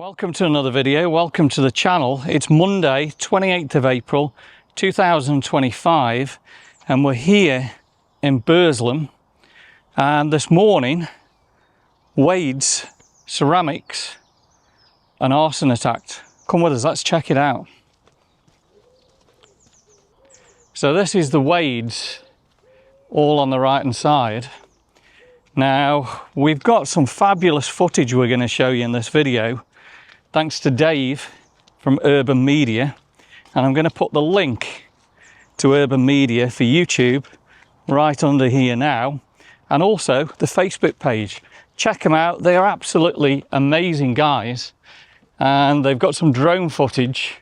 Welcome to another video, welcome to the channel. It's Monday, 28th of April 2025 and we're here in Burslem, and this morning Wade's ceramics and arson attacked. Come with us, let's check it out. So this is the Wade's, all on the right hand side. Now we've got some fabulous footage we're going to show you in this video, thanks to Dave from Urban Media, and I'm going to put the link to Urban Media for YouTube right under here now, and also the Facebook page. Check them out, they are absolutely amazing guys, and they've got some drone footage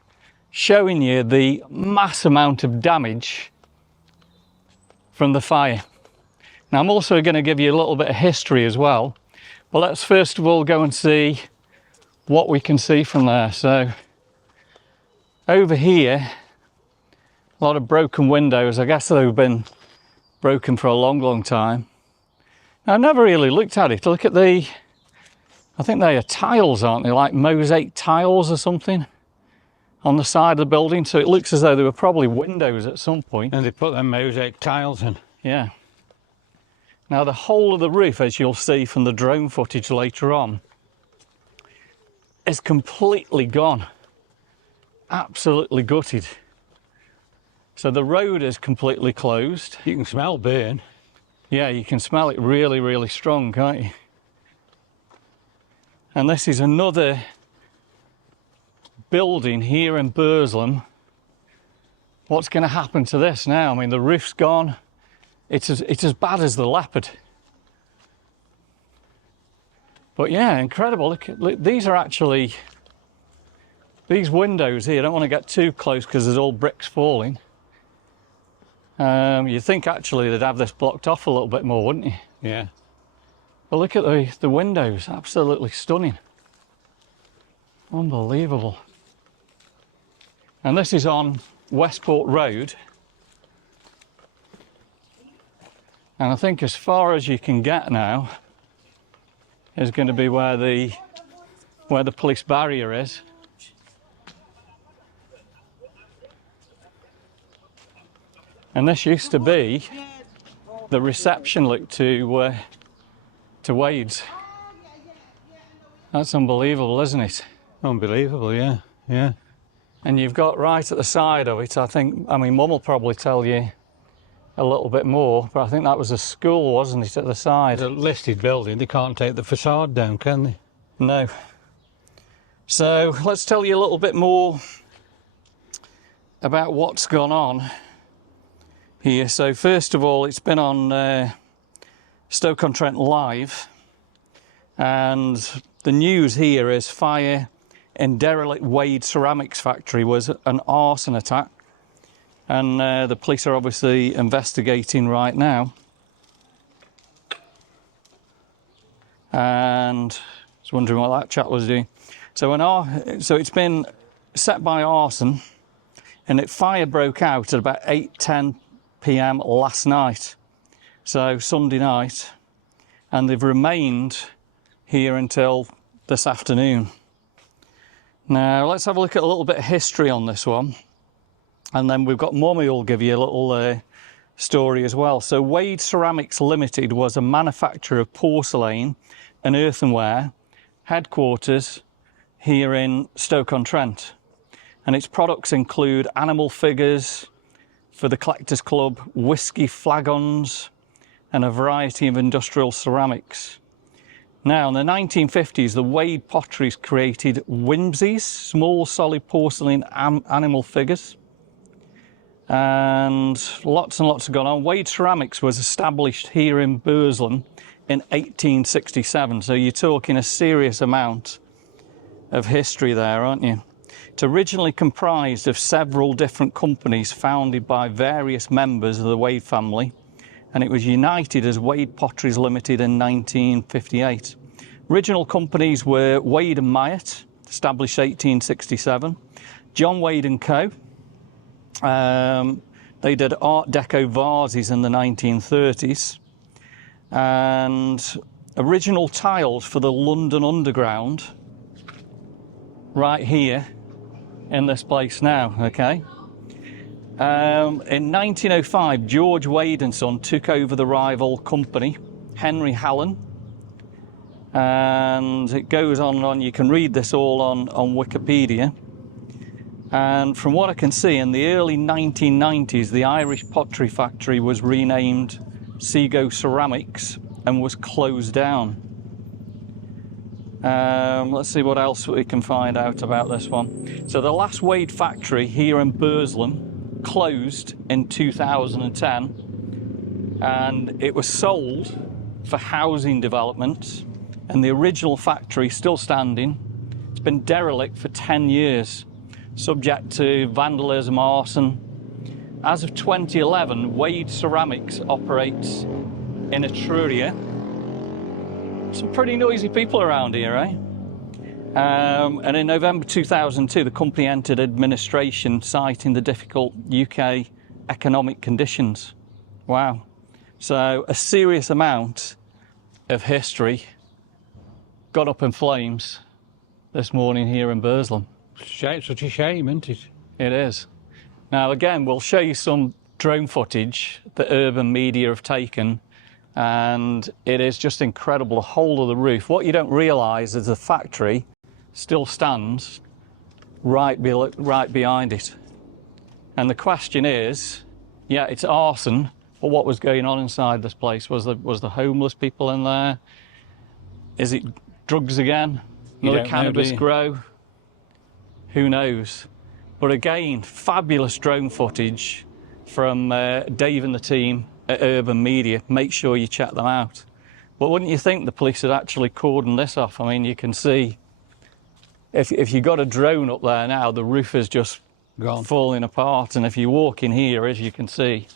showing you the mass amount of damage from the fire. Now I'm also going to give you a little bit of history as well, but let's first of all go and see what we can see from there. So over here, a lot of broken windows. I guess they've been broken for a long time. Now, I've never really looked at it. Look at I think they are tiles, aren't they? Like mosaic tiles or something on the side of the building. So it looks as though they were probably windows at some point. And they put them mosaic tiles in. Yeah. Now the whole of the roof, as you'll see from the drone footage later on, is completely gone, absolutely gutted. So the road is completely closed. You can smell burn. Yeah, you can smell it really strong, can't you? And this is another building here in Burslem. What's going to happen to this now? I mean, the roof's gone. It's as bad as the Leopard. But yeah, incredible. Look, these are actually, these windows here, I don't want to get too close because there's all bricks falling. You'd think actually they'd have this blocked off a little bit more, wouldn't you? Yeah. But look at the windows, absolutely stunning. Unbelievable. And this is on Westport Road. And I think as far as you can get now is going to be where the police barrier is. And this used to be the reception look to Wade's. That's unbelievable, isn't it? Unbelievable, yeah, yeah. And you've got right at the side of it, I mean, Mum will probably tell you a little bit more, but I think that was a school, wasn't it, at the side? It's a listed building, they can't take the facade down, can they? No. So let's tell you a little bit more about what's gone on here. So first of all, it's been on Stoke-on-Trent Live, and the news here is fire in derelict Wade ceramics factory was an arson attack. And the police are obviously investigating right now. And I was wondering what that chap was doing. So it's been set by arson, and fire broke out at about 8:10 p.m. last night. So Sunday night, and they've remained here until this afternoon. Now let's have a look at a little bit of history on this one. And then we've got Mummy who'll give you a little story as well. So Wade Ceramics Limited was a manufacturer of porcelain and earthenware, headquarters here in Stoke-on-Trent. And its products include animal figures for the Collectors Club, whiskey flagons, and a variety of industrial ceramics. Now, in the 1950s, the Wade Potteries created whimsies, small solid porcelain animal figures. And lots have gone on. Wade Ceramics was established here in Burslem in 1867, so you're talking a serious amount of history there, aren't you? It's originally comprised of several different companies founded by various members of the Wade family, and it was united as Wade Potteries Limited in 1958. Original companies were Wade and Myatt, established 1867, John Wade and Co. They did Art Deco vases in the 1930s, and original tiles for the London Underground right here in this place now, okay? In 1905, George Wade and Son took over the rival company, Henry Hallen. And it goes on and on. You can read this all on Wikipedia. And from what I can see, in the early 1990s, the Irish pottery factory was renamed Seago Ceramics and was closed down. Let's see what else we can find out about this one. So the last Wade factory here in Burslem closed in 2010, and it was sold for housing development, and the original factory still standing. It's been derelict for 10 years, subject to vandalism, arson. As of 2011, Wade Ceramics operates in Etruria. Some pretty noisy people around here, eh? And in November 2002, the company entered administration, citing the difficult UK economic conditions. Wow. So a serious amount of history got up in flames this morning here in Burslem. Such a shame, isn't it? It is. Now, again, we'll show you some drone footage that urban media have taken, and it is just incredible, the whole of the roof. What you don't realise is the factory still stands right behind it. And the question is, yeah, it's arson, but what was going on inside this place? Was the homeless people in there? Is it drugs again? Another cannabis grow? Who knows? But again, fabulous drone footage from Dave and the team at Urban Media. Make sure you check them out. But wouldn't you think the police had actually cordoned this off? I mean, you can see, if you got a drone up there now, the roof is just gone, falling apart. And if you walk in here, as you can see,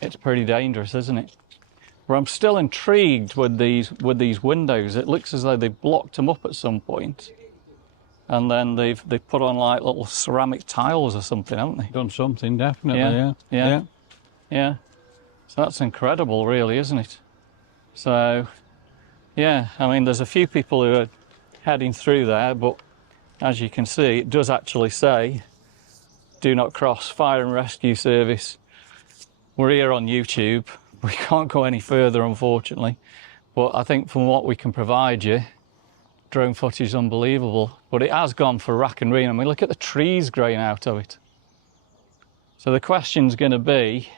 it's pretty dangerous, isn't it? But I'm still intrigued with these windows. It looks as though they blocked them up at some point. And then they've put on like little ceramic tiles or something, haven't they? Done something, definitely, yeah. So that's incredible, really, isn't it? So, yeah, I mean, there's a few people who are heading through there, but as you can see, it does actually say, do not cross, fire and rescue service. We're here on YouTube. We can't go any further, unfortunately. But I think from what we can provide you, drone footage is unbelievable. But it has gone for rack and ruin. I mean, look at the trees growing out of it. So the question's going to be,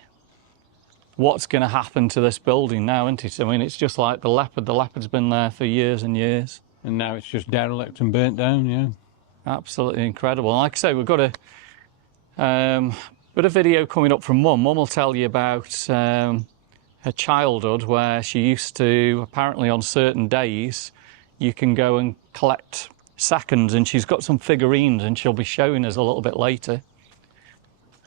what's going to happen to this building now, isn't it? I mean, it's just like the leopard. The leopard's been there for years and years. And now it's just derelict and burnt down, yeah. Absolutely incredible. And like I say, we've got a bit of video coming up from Mum. Mum will tell you about her childhood, where she used to, apparently on certain days, you can go and collect seconds, and she's got some figurines and she'll be showing us a little bit later.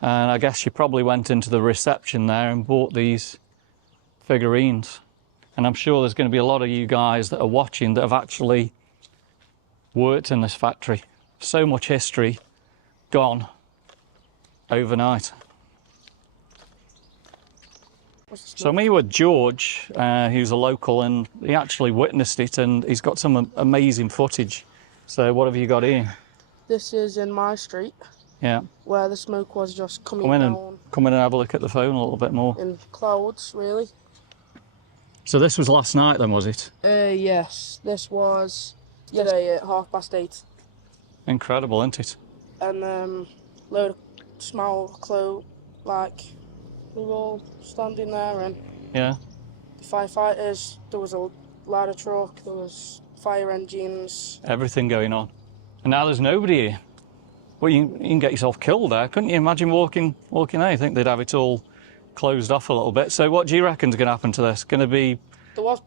And I guess she probably went into the reception there and bought these figurines. And I'm sure there's going to be a lot of you guys that are watching that have actually worked in this factory. So much history gone overnight. So I'm here with George, who's a local, and he actually witnessed it, and he's got some amazing footage. So what have you got here? This is in my street. Yeah. Where the smoke was just coming down. Come in and have a look at the phone a little bit more. In clouds, really. So this was last night then, was it? Yes. This was yesterday at 8:30. Incredible, isn't it? And load of small clothes, like, we were all standing there, and yeah, the firefighters, there was a ladder truck, there was fire engines. Everything going on. And now there's nobody here. Well, you can get yourself killed there, couldn't you? Imagine walking there. I think they'd have it all closed off a little bit. So what do you reckon's going to happen to this? Going to be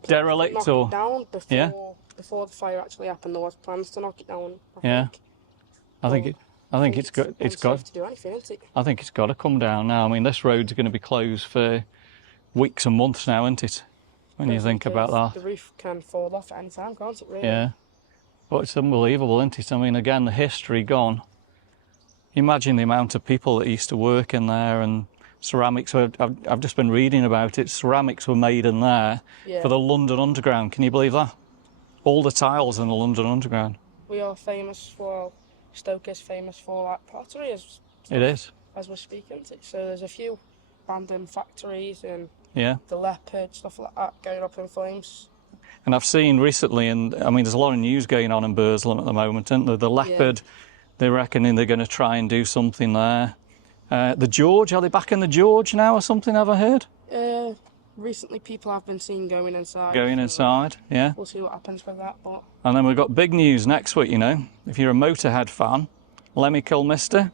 derelict or? Down before the fire actually happened, there was plans to knock it down. I think it's got to do anything, isn't it? I think it's got to come down now. I mean, this road's going to be closed for weeks and months now, isn't it? When you think about that. The roof can fall off at any time, can't it, really? Yeah. But it's unbelievable, isn't it? I mean, again, the history gone. Imagine the amount of people that used to work in there, and ceramics. I've just been reading about it. Ceramics were made in there for the London Underground. Can you believe that? All the tiles in the London Underground. we are famous for, Stoke is famous for like pottery as It is. as we're speaking to. So there's a few abandoned factories and Yeah. the leopard, stuff like that, going up in flames. And I've seen recently, and I mean, there's a lot of news going on in Burslem at the moment, isn't there? The leopard, they're reckoning they're going to try and do something there. The George, are they back in the George now or something, have I heard? Recently people have been seen going inside. Going inside, yeah. We'll see what happens with that. But And then we've got big news next week, you know. If you're a Motorhead fan, Lemmy Kilmister,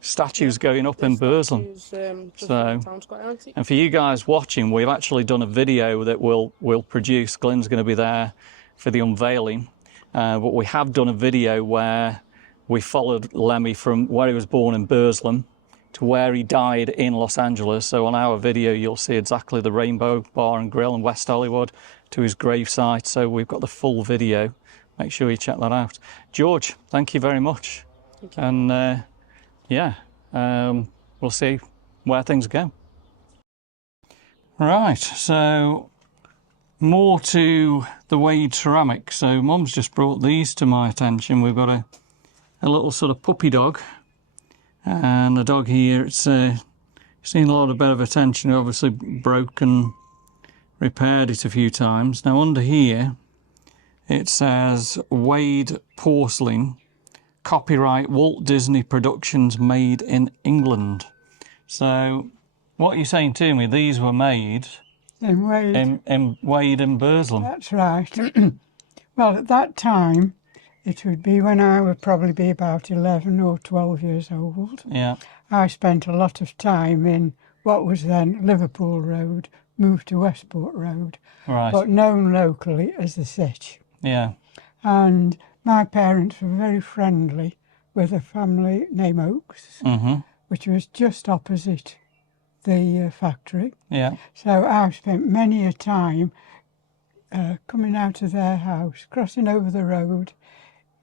statues going up in Burslem. And for you guys watching, we've actually done a video that we'll produce. Glynn's going to be there for the unveiling. But we have done a video where we followed Lemmy from where he was born in Burslem to where he died in Los Angeles. So on our video, you'll see exactly the Rainbow Bar and Grill in West Hollywood to his gravesite. So we've got the full video. Make sure you check that out. George, thank you very much. Thank you. And we'll see where things go. Right, so more to the Wade ceramic. So Mum's just brought these to my attention. We've got a little sort of puppy dog. And the dog here, it's seen a lot of bit of attention, obviously broken, repaired it a few times. Now under here, it says Wade Porcelain, copyright Walt Disney Productions, made in England. So what you're saying to me, these were made in Wade. In Wade and Burslem. That's right. Well, at that time, it would be when I would probably be about 11 or 12 years old. Yeah. I spent a lot of time in what was then Liverpool Road, moved to Westport Road, Right. but known locally as the Sitch. Yeah. And my parents were very friendly with a family named Oakes, which was just opposite the factory. Yeah. So I spent many a time coming out of their house, crossing over the road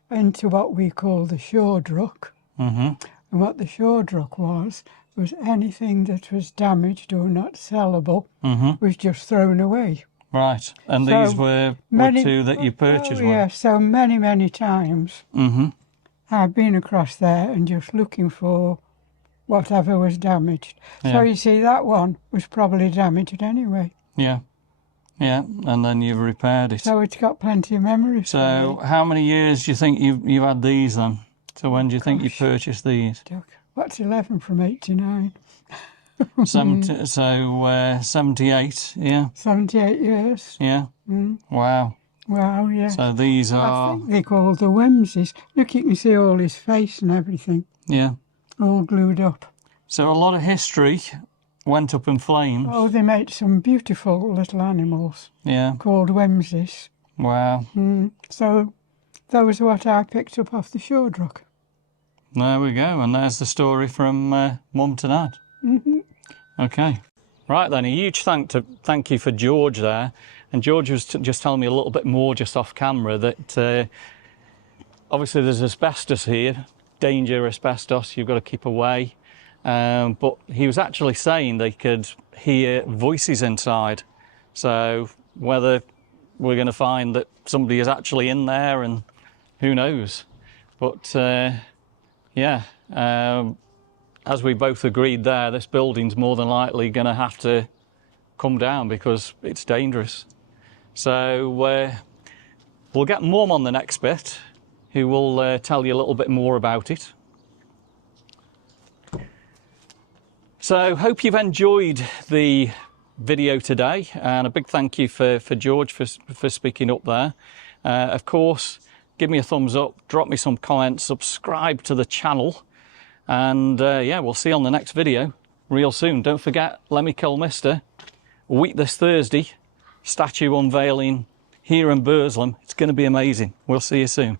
into what we call the Shawdruck. And what the Shawdruck was anything that was damaged or not sellable was just thrown away. Right. And So these were two that you purchased, yeah, so many times I've been across there and just looking for whatever was damaged. Yeah. So you see, that one was probably damaged anyway. Yeah. Yeah, and then you've repaired it. So it's got plenty of memories. So how many years do you think you've had these then? So when do you think you purchased these? What's 11 from 89? 78, yeah? 78 years. Yeah? Wow. Wow, yeah. So these I are... think they're called the Whimsies. Look, you can see all his face and everything. Yeah. All glued up. So a lot of history went up in flames. Oh, they made some beautiful little animals. Yeah. Called Whimsies. Wow. So that was what I picked up off the Shawdruck. There we go. And there's the story from Mum to Dad. Okay. Right then, a huge thank you for George there. And George was just telling me a little bit more just off camera that obviously there's asbestos here. Danger asbestos, you've got to keep away. But he was actually saying they could hear voices inside. So whether we're going to find that somebody is actually in there, and who knows. But yeah, as we both agreed there, this building's more than likely going to have to come down because it's dangerous. So we'll get Mum on the next bit, who will tell you a little bit more about it. So hope you've enjoyed the video today, and a big thank you for George for speaking up there. Of course, give me a thumbs up, drop me some comments, subscribe to the channel, and yeah, we'll see you on the next video real soon. Don't forget, Lemmy Kilmister, a week this Thursday, statue unveiling here in Burslem. It's going to be amazing. We'll see you soon.